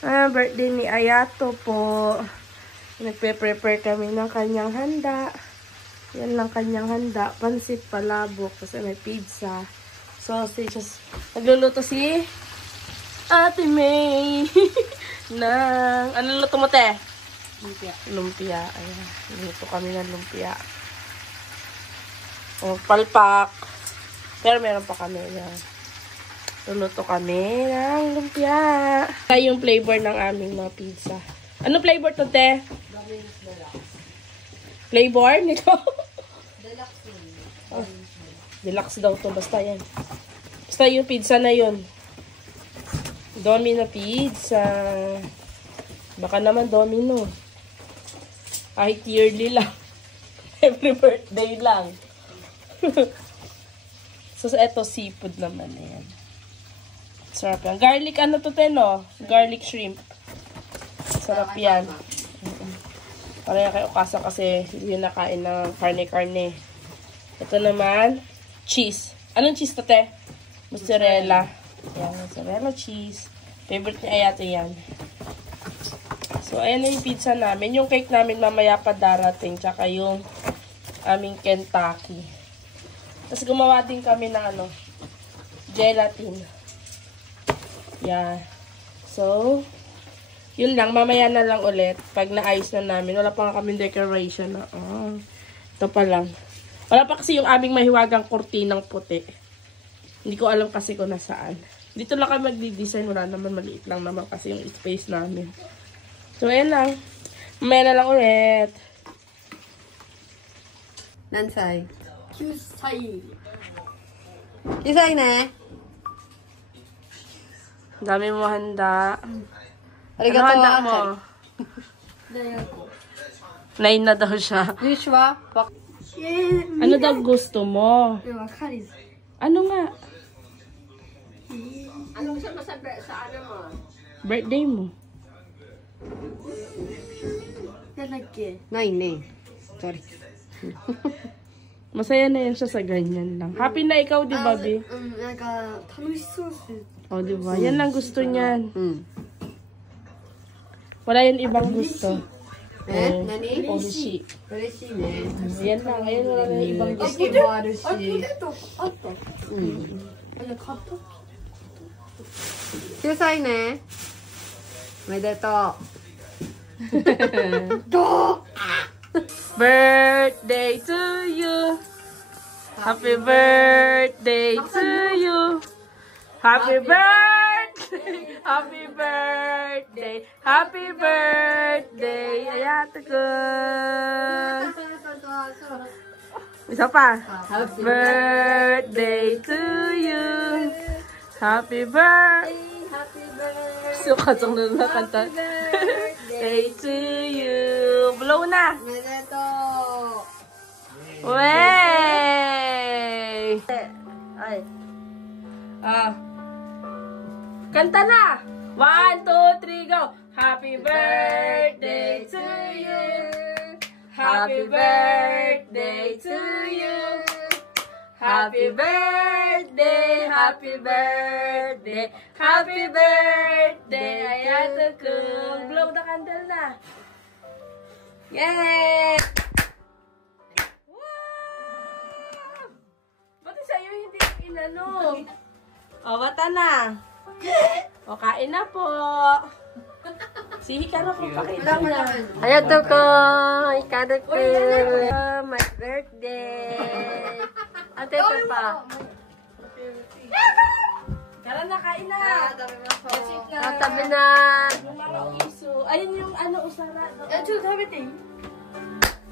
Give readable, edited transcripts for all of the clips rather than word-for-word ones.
Birthday ni Ayato po. Nagpe-prepare kami ng kanyang handa. Yan lang kanyang handa. Pansit, palabok. Kasi may pizza. Sausages. Nagluluto si Ate May. Ano luto mo, te? Lumpia. Lumpia. Ayan. Luto kami ng lumpia. O, palpak. Pero meron pa kami. Ayan. Luluto kami ng lumpia. Ito yung flavor ng aming mga pizza. Ano flavor to, te? Flavor nito? Deluxe. Oh, deluxe daw to. Basta yan. Basta yung pizza na yun. Domino pizza. Baka naman domino. Kahit yearly lang. Every birthday lang. So, eto seafood naman. Ayan. Sarap yan. Garlic ano to, no? Garlic shrimp. Sarap yan. Para kay Okasa kasi hindi nakain ng karne-karne. Ito naman, cheese. Anong cheese to, te? Mozzarella. Yan, mozzarella cheese. Favorite ni Ayato yan. So, ayan na yung pizza namin. Yung cake namin mamaya pa darating. Tsaka yung aming Kentucky. Tapos gumawa din kami ng gelatin. Yeah. So, yun lang. Mamaya na lang ulit. Pag naayos na namin. Wala pa nga kami decoration. Ito pa lang. Wala pa kasi yung aming mahiwagang kurtinang puti. Hindi ko alam kasi kung nasaan. Dito lang kami magdi-design. Wala naman. Maliit lang naman kasi yung space namin. So, ayan lang. Mamaya na lang ulit. Nansay. Kyusai. Kisay na. Dami mo handa. Arigato. Ano handa mo? Dayako. 9 na daw siya. Yushwa. Ano daw gusto mo? Wakari. Ano nga? Anong gusto mo sa ano mo? Birthday mo. Yanake. Nine ne. Sorry. Masaya na yan siya sa ganyan lang. Happy na ikaw, di ba, Bi? Naka, tanushishou desu. O, di ba? Yan lang gusto niyan. Wala yan ibang gusto. Nani? Oishi. Ureshi ne. Yan lang. Ayan, wala na ibang gusto. Ike mo aru shi. Atta. Ano, kato? Kisay ne. Omedetou. Birthday to you. Happy birthday to you. Happy birthday. Happy birthday. Happy birthday. Ayato-kun. Isa pa. Happy birthday to you. Happy birthday. Happy birthday. So, katong na kanta. Day to you. Blow na. Omedetou. Wey! Ay. Kanta na! 1, 2, 3, go! Happy birthday to you! Happy birthday to you! Happy birthday! Happy birthday! Happy birthday! Ayato-kun! Blow the candle na! Yay! Sa'yo hindi inano. O, bata na. O, kain na po. Sige ka na po, pakita na. Ayato-kun. Ikado-kun. My birthday. Ate, ito pa. Tara na, kain na. Tabi na. Yung mga iso. Ayun yung usara. Ito, sabite.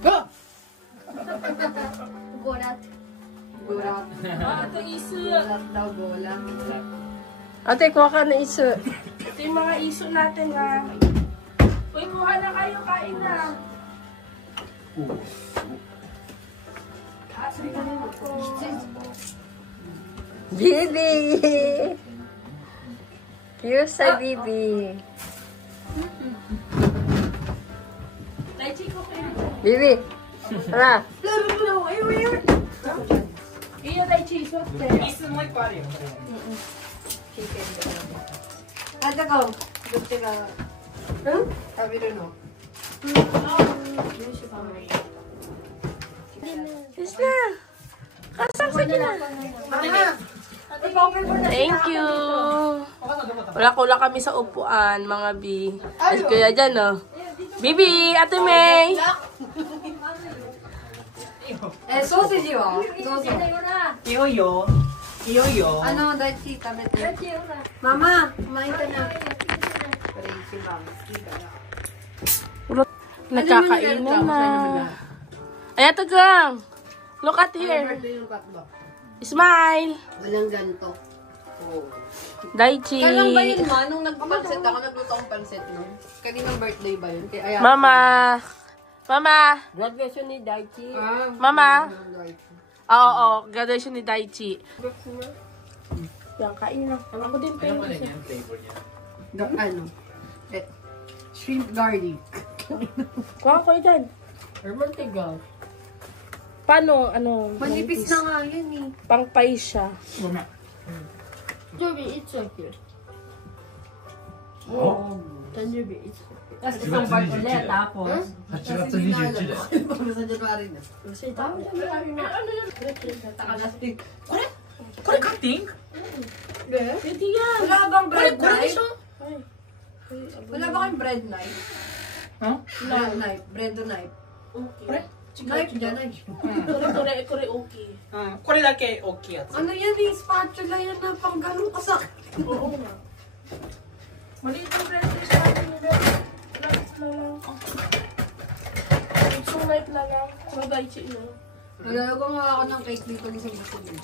Go! Gorat. Gurat. Ito iso. Gurat daw, bola. Ate, kuha ka na iso. Ito yung mga iso natin, ha. Uy, kuha na kayo, kain na. Bibi! Cute sa Bibi. Bibi! Tara! Iyo, Daichi, sote. Ate ko, Buti ka. Sabi rin, no? Yes na. Kasak sa na. Thank you. Wala kami sa upuan, mga B. Ay, kuya dyan, oh. Bibi, Ate May. Sausage yo. Iyoyo. Iyoyo. Ano, dachi, tabete. Mama, kumain ka na. Nakakainan na. Ay, ito gang. Look at here. Smile. Walang ganito. Daichi. Kailan ba yun, ma? Nung nagpansit ako, nagluto akong pansit, no? Kaninang birthday ba yun? Kaya, Mama. Mama. graduation ni Daichi. Mama. Oo, graduation ni Daichi. Yan, kain na. Ako din pa yun. Ano? Shrimp garlic. Kuha ko dyan. Mantiga. Paano, ano? Manipis na nga yun, eh. Pangpay siya. Joby, it's okay. Tanjubi, it's okay. Tapos isang part ulit, tapos. 8月21日で。 Sa January na.これカッティング Hindi yan. Wala bang bread これで knife? しょ Wala ba kayong bread knife? ん Bread knife. Bread knife. これ Knife dyan, knife. Kore, okay. うん、これだけ大きいやつ。 Ano yan eh? Spatula yan na pang ganun ka sa... Oo nga. Maliit ang bread siya. Knife na lang. Isang knife na lang. Mga Daichi na. Wala, gumawa ako ng cake dito sa gusto nila.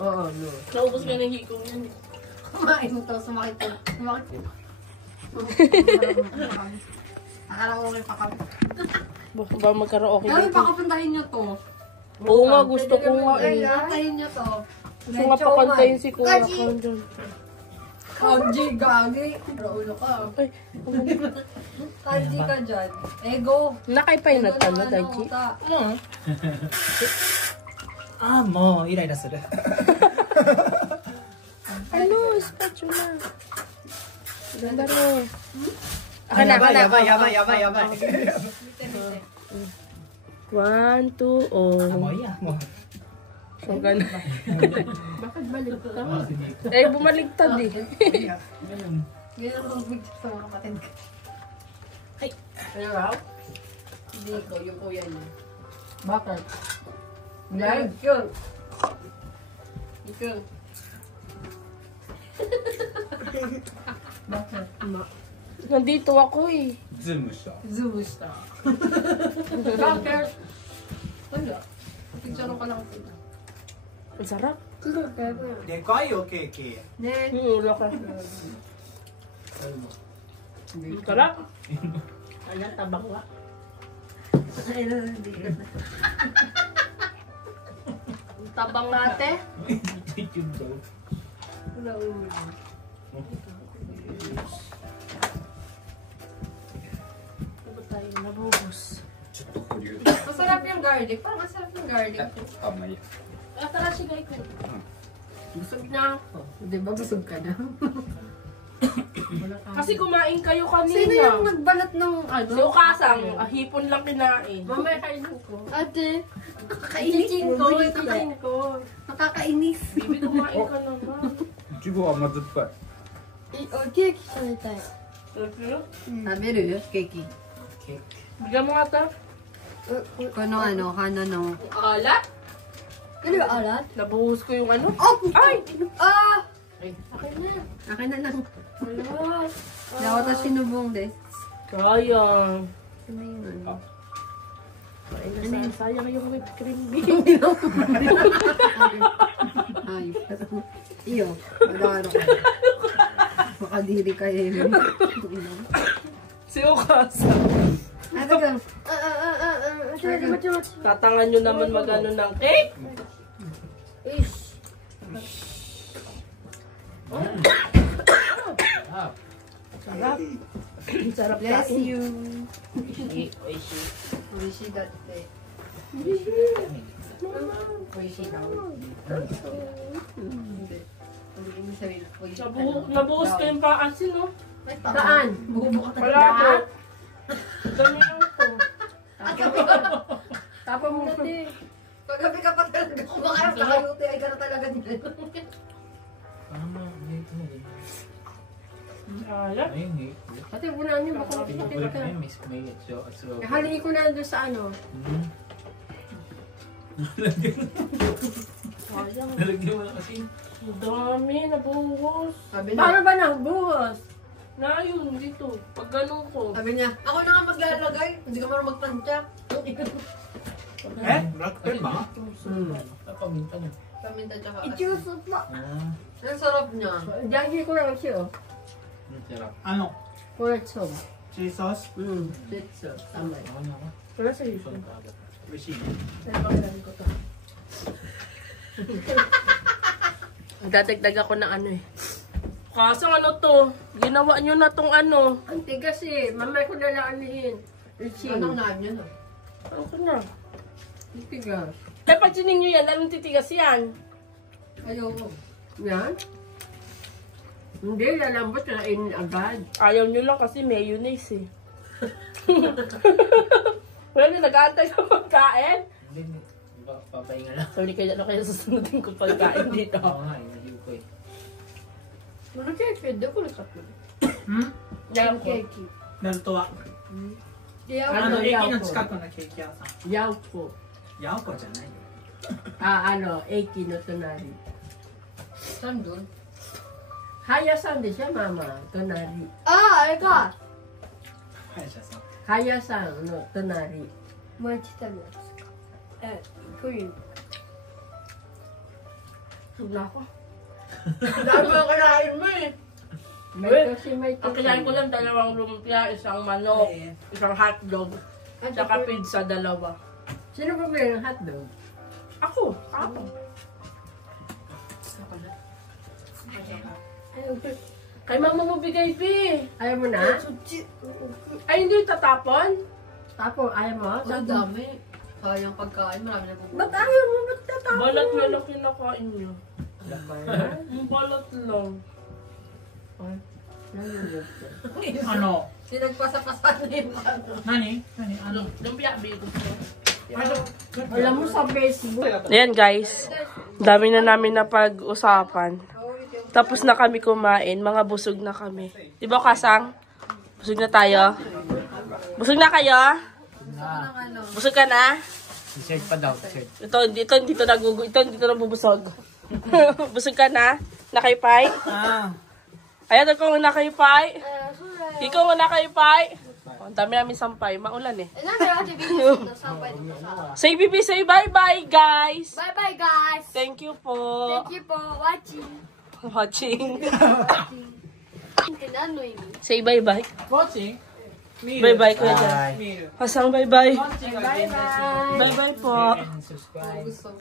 Oo, no. Naubos ka ng hikong yan. Kumain mo to, sumakit to. Sumakit to. Akala ko okay pa kami. Ba magkaraoke Ay, dito? pakapuntahin nyo to. Oo nga, gusto ko nga eh. Pakapuntahin nyo to. Gusto nga pakantayin si Kuya Kang dyan. Kanji, gagi. Raulo ka. Ay, Kanji ka dyan. Ego. nakaipay na Ego talo, ng Daichi. uta. もうああ、もうイライラする。 Ano, spatula. Ganda rin. あ、やばいやばいやばいやばいやばい。 1, 2, あ、も oh. ういいや、もう。 So, gano'n. Eh, bumaligtad eh. Ganyan ang bigyan sa mga kapatid ko. Ay. Ano raw? Hindi ko, yung kuya niya. Bakit? Live yun. Ikaw. Bakit? Nandito ako eh. ズームした。 Zoom star. Bakit? Wala. Picture ka lang sila. Ang sarap. でかいよ、ケーキ。 Ne? Wala ka. Ang sarap. Ayan, tabang nga. Ay, hindi ka na. Ang tabang nate. Wala ulo. Ano tayo nabubos? Masarap yung garlic. Parang masarap yung garlic. あ、まあいいや。 Tara, sigay ko. Busog na ako. Di ba busog ka na? Kasi kumain kayo kanina. Sino yung nagbalat ng ano? Si Ukasang, hipon lang kinain. Mamaya kainin ko. Ate, Kakainin ko. Kakain ko. Nakakainis. Bibi, kumain ka naman. いちごは甘酸っぱい。ケーキ食べたい。 Sabi keki. ケーキ。 Bigyan mo nga ta. Kano ano, kano no. Alat? Ano ba alat? Nabuhos ko yung ano. Oh! Ay! Ah! Akin na. Akin na lang. Wala. Hindi ako ta sinubong des. Sayang. Ano yun? Ay, sayang yung whipped cream. Ay. Iyo. Madano ka. Makadiri ka yun. Si Ukasang. Ay, taga. Tatangan nyo naman magano ng cake. Ish. Sarap. Sarap Bless kain. you. Oishi. Oishi dati. Oishi daw. Hindi. Hindi mo sarili. Oishi. Nabuhos ko yung paasin, no? Saan? Bubuka tayo. Wala po. Dami lang po. Tapos mo ito. Paggabi ka pa talaga kumakain sa kayote ay gano'n talaga din. Tama, dito na eh. Ayan. Ayun eh. Ate, bunan niyo. Baka Favorite makikita na ka. yun, miss may so. Halingin ko na doon sa ano. Nalagyan mo na kasi. Ang dami, nabuhos. Sabi niya, Paano ba nagbuhos? Na yun, dito. Pag ganun ko. sabi niya, ako na nga maglalagay. Hindi ka marunong magtansya. Eh? Black pen ba? Paminta niya. Paminta tsaka Ichusot mo. Ah, ang sarap niya. Diyan ko lang siya. ang sarap. Ano? Correct song. Chili sauce? That's so. Tama. Ako na ako. Wala sa'yo. Saan ka agad? Receive. Dadagdag ako ng ano eh. Kaso ano to? Ginawa nyo na tong ano. Ang tigas eh. Mamay ko na lang anihin. Richie. Anong naan yun? Ano ko na? Ang tigas. Eh, pag sining nyo yan, anong titigas yan? Ayoko. Yan? Hindi, lalambot na agad. Ayaw nyo lang kasi mayonnaise eh. Wala nyo, nag-aantay sa pagkain. Hindi, hindi. Papahinga lang. Sorry, kaya ano kaya susunodin ko pagkain dito. Oo nga, hindi ko eh. Ano kaya? Pwede ko na sabi. Yan ko. Keki. ナルトは Ano, 駅 yaw の ko. 近くのケーキ屋さん Yaw ko. ヤオコじゃないよ Eki no Tonari. Saan doon? Hayasan din siya, mama. Tonari. Ah, I got. 歯医者さん Hayasan no Tonari. Mochitami. Korean. Wala ko. Dami mo kinain mo eh. May kasi may Ang kinain ko lang 2 lumpia, 1 manok, 1 hotdog, tsaka pizza 2. Sino ba may ng hotdog? Ako. Ako. Kay mama mo bigay, Pi. Ayaw mo na? Ay, hindi tatapon. Tapos, ayaw mo? Ang dami. Sayang pagkain. Marami na pupunta. Ba't ayaw mo? Ba't tatapon? Balat na lang kinakain niyo. Balat? Yung balat lang. あの Sinagpasa-pasa na yung ano. 何何あの Lumpia, bigay ko. Alam mo sa Facebook. Ayan guys, dami na namin na pag-usapan. Tapos na kami kumain, mga busog na kami. Di ba Kasang? Busog na tayo? Busog na kayo? Busog ka na? Shake pa daw, shake. Dito nabubusog. Busog ka na? Nakaypay? あ Ayan ako nga nakaypay. Ikaw nga nakaypay. Ang dami namin sampay. Maulan eh. Say Bibi, say bye-bye guys. Bye bye, guys. Thank you po. Thank you for watching. Watching. Tinanoy mo. Say bye-bye. ウォッチング Bye-bye Kuya Jan. 見る Kasang bye-bye. Bye bye Bye-bye po. Subscribe. Gusto